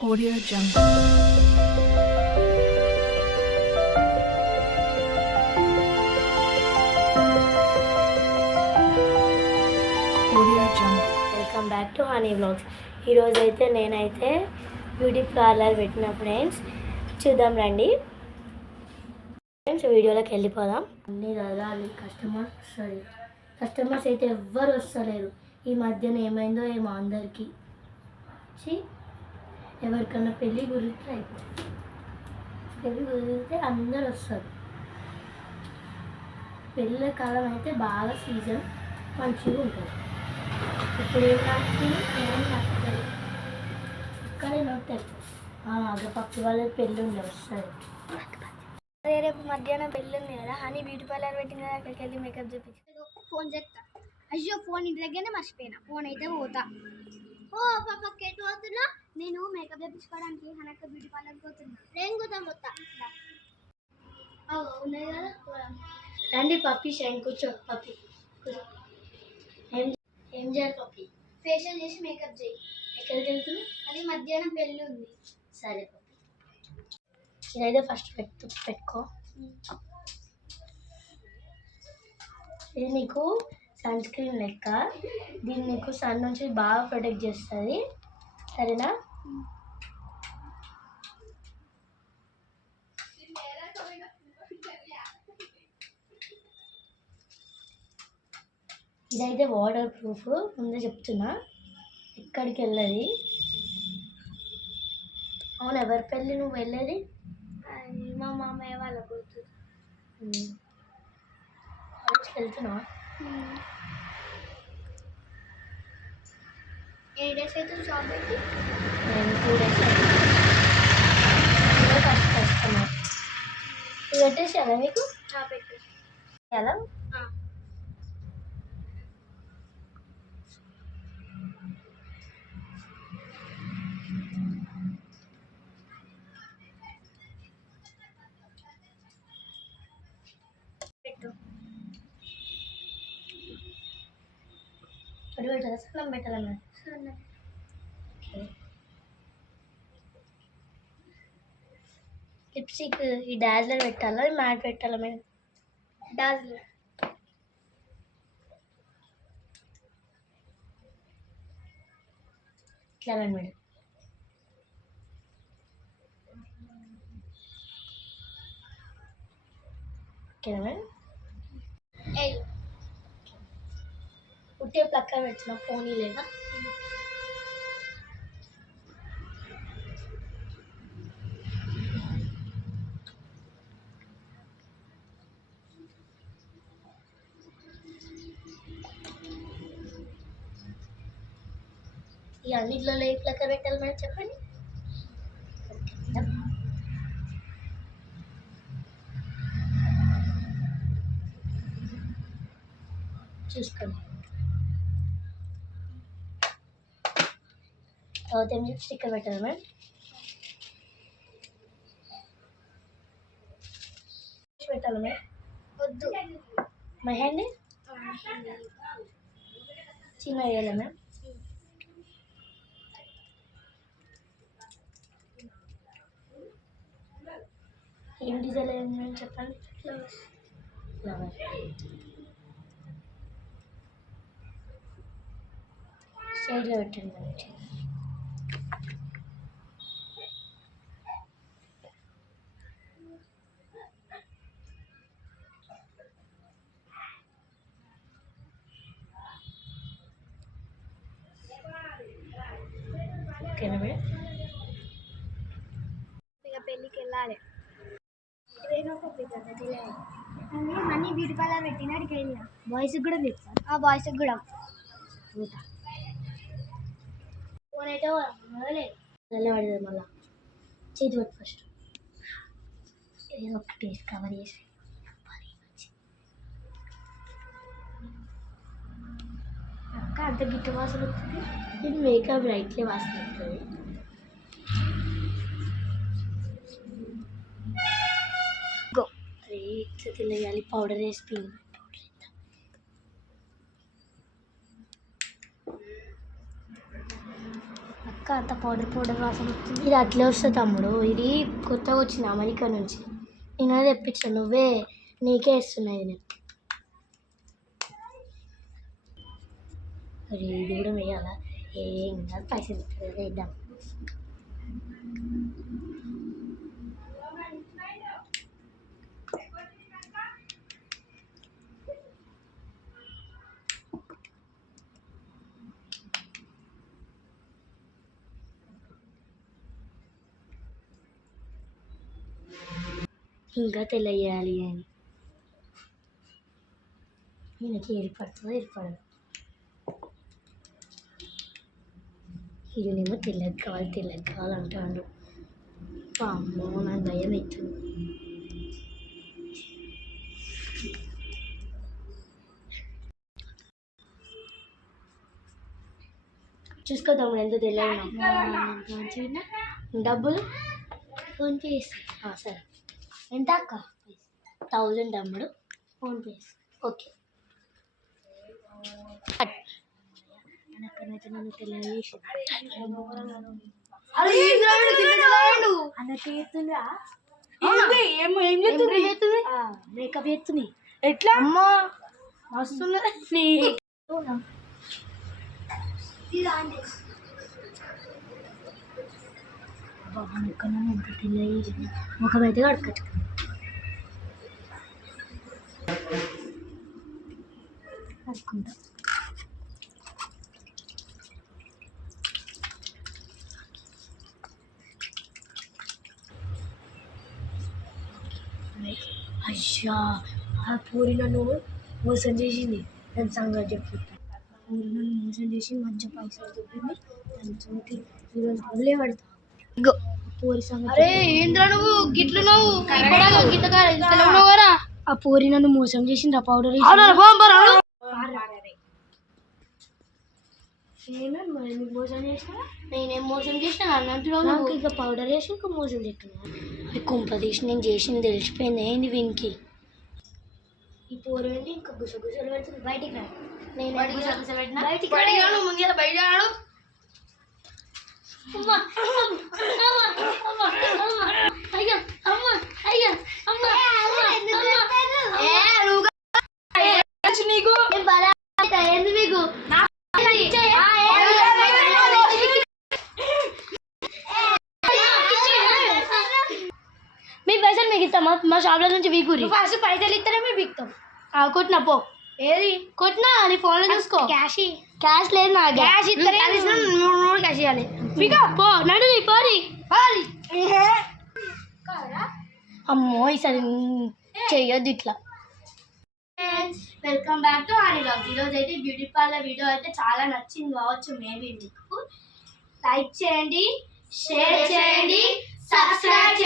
Audio Jungle. Audio Jungle. Welcome back to honey vlogs. ఈరోజు అయితే నేనైతే బ్యూటీ పార్లర్ పెట్టిన ఫ్రెండ్స్ చూద్దాం రండి ఫ్రెండ్స్. వీడియోలోకి వెళ్ళిపోదాం. అన్ని రకాలు కస్టమర్స్ అయితే ఎవ్వరు వస్తలేరు. ఈ మధ్యన ఏమైందో ఏమో అందరికీ ఎవరికన్నా పెళ్ళి గురిస్తే అయిపోతుంది. పెళ్ళి కుదిరితే అందరు వస్తారు. పెళ్ళి కాలం అయితే బాగా సీజన్ మంచిగా ఉంటుంది. ఇప్పుడు ఏం నడుస్తుంది, ఏం నడుస్తుంది ఇక్కడే నొట్టారు. పప్పు వాళ్ళకి పెళ్ళి ఉంది, వస్తుంది. రేపు మధ్యాహ్నం పెళ్ళి ఉంది కదా, హనీ బ్యూటీ పార్లర్ పెట్టింది కదా, అక్కడికి వెళ్ళి మేకప్ చూపించి ఫోన్ చేస్తా. అయ్యో ఫోన్ ఇంటి దగ్గరనే మర్చిపోయినా. ఫోన్ అయితే పోతా. ఓ పాపకి ఎటు పోతున్నా? నేను మేకప్ చేయించుకోవడానికి హనక్క బ్యూటీ పార్లర్కి పోతున్నా. నేను కూడా మొత్తం ఉన్నాయి కదా. రండి పప్పి షైన్ కూర్చో. పప్పి ఏం చేయాలి పప్పి? ఫేషియల్ చేసి మేకప్ చేయి. ఎక్కడికి వెళ్తున్నావు? అది మధ్యాహ్నం పెళ్ళి ఉంది. సరే పప్పి, ఇదైతే ఫస్ట్ పెట్టుకో. ఇది నీకు సన్ స్క్రీన్ లెక్క. దీన్ని నీకు సన్ నుంచి బాగా ప్రొటెక్ట్ చేస్తుంది, సరేనా? ఇదైతే వాటర్ ప్రూఫ్, ముందే చెప్తున్నా. ఎక్కడికి వెళ్ళది. అవును, ఎవరి పెళ్ళి నువ్వు వెళ్ళేది? మా మామయ్య వాళ్ళ కూతురు. కాలేజ్కి వెళ్తున్నావా? 8 days అయితే జాబ్ పెట్టి నేను 2 days ఫస్ట్ వస్తున్నా. ఇది పెట్టేసేయాలా మీకు? పెట్టు. ఎలా? పెట్టు. పొడి పెట్టాలా, సన్నం పెట్టాలా మేడం? లిప్స్టిక్ ఈ డాజ్లర్ పెట్టాలా, మ్యాట్ పెట్టాలా మేడం? డాజ్లర్. ఇట్లా మేడం. ఓకేనా మేడం? ఉట్టే పక్కన పెట్టిన పోనీ లేదా? ఈ అన్నిట్లో ఏ ప్లక్కర్ పెట్టాలి మేడం చెప్పండి. చూసుకోండి. తర్వాత ఏం స్టిక్కర్ పెట్టాలి మేడం? పెట్టాలి మేడం? వద్దు. మెహందీ చిన్న వేయాలి మేడం? ఏం డిజైన్ ఏం మేడం చెప్పండి. ఫ్లవర్. సైడ్లో పెట్టండి మేడం. ఓకేనా మేడం? ఇక పెళ్ళికి వెళ్ళాలి. మనీ బ్యూటీ పార్లర్ పెట్టిన అడికి వెళ్ళిన. బాయ్స్కి కూడా చెప్తాను. ఆ బాయ్స్కి కూడా ఫోన్ అయితే పడుతుంది. మళ్ళా చేతి పట్టు ఫస్ట్. ఏదో ఒకటి కవర్ చేసి అక్క అంత గిట్ట వాసన వస్తుంది. ఇది మేకప్ రైట్లే వాసన వస్తుంది. అరే ఇట్లా తెలియాలి. పౌడర్ వేసి పిండి అక్క అంత పౌడర్ వాసన వస్తుంది. ఇది అట్లే వస్తుంది తమ్ముడు, ఇది కొత్తగా వచ్చింది అమెరికా నుంచి. నేను అది తెప్పించాను, నువ్వే నీకే ఇస్తున్నాయి నేను. అరే ఇది కూడా వేయాలా? ఏం కాదు, పైసలు వేద్దాం. ఇంకా తెలియాలి అని ఈయనకి ఏర్పడుతుందో ఏర్పడదు. ఈయనేమో తెల్లది కావాలంటాడు. అమ్మో నాకు భయం అవుతుంది. చూసుకో తమ్ముడు ఎంత తెలియదు. డబ్బులు ఫోన్పే చేస్తా. సరే ఎంత అక్క? 1000 తమ్ముడు, ఫోన్పే ఓకే. నన్ను తెలియజేసి మేకప్ చేస్తుంది. ఎట్లా అమ్మా వస్తున్నది ఎంత తెలియజేసి ముఖమైతే కడకచ్చు. కట్టుకుంటా. అయ్యా ఆ పూరి నన్ను మోసం చేసింది. దాని సంగతి చెప్పింది. పూరి నన్ను మోసం చేసి మంచి పైసలు చెప్పింది. దాని చోటి ఈరోజు వదిలే పడతా. ఇగో పూరి సంగతి. అరే ఏంద్రా నువ్వు గిట్లు నువ్వు ఆ పూరి నన్ను మోసం చేసింది. ఆ పౌడర్ మోసం చేసిన. నేనేం మోసం చేసిన అన్నట్టు నాకు ఇక పౌడర్ వేసి ఇంకా మోసం చేస్తున్నా. కుంప తీసి నేను చేసింది తెలిసిపోయింది. ఏంది వీనికి ఈ పూరి వెళ్ళి ఇంకా గుసగుసలు పెడుతుంది. బయటికి రా. నేను గుసగుస పెట్టినా బయటికి ముందు బయట రాడు. అయ్యా అమ్మ అయ్యా అమ్మ నీకు ఏంది మీకు మీ పైసలు మీకు ఇస్తామా? మా షాప్లో నుంచి వీకూరి ఫస్ట్ పైసలు ఇస్తారే మేము వీక్తాం. కొట్టినా పో. ఏది కొట్టినా నీ ఫోన్లో చూసుకో. క్యాష్ లేదు నా క్యాష్ ఇస్తారే. క్యాష్ ఇవ్వాలి మీకు. పో నడు పోరి. అమ్మో ఈసారి చెయ్యొద్దు ఇట్లా. వెల్కమ్ బ్యాక్ టు ఆని వ్లాగ్స్. ఈరోజు అయితే బ్యూటీ పార్లర్ వీడియో అయితే చాలా నచ్చింది కావచ్చు మేబీ మీకు. లైక్ చేయండి, షేర్ చేయండి, సబ్స్క్రైబ్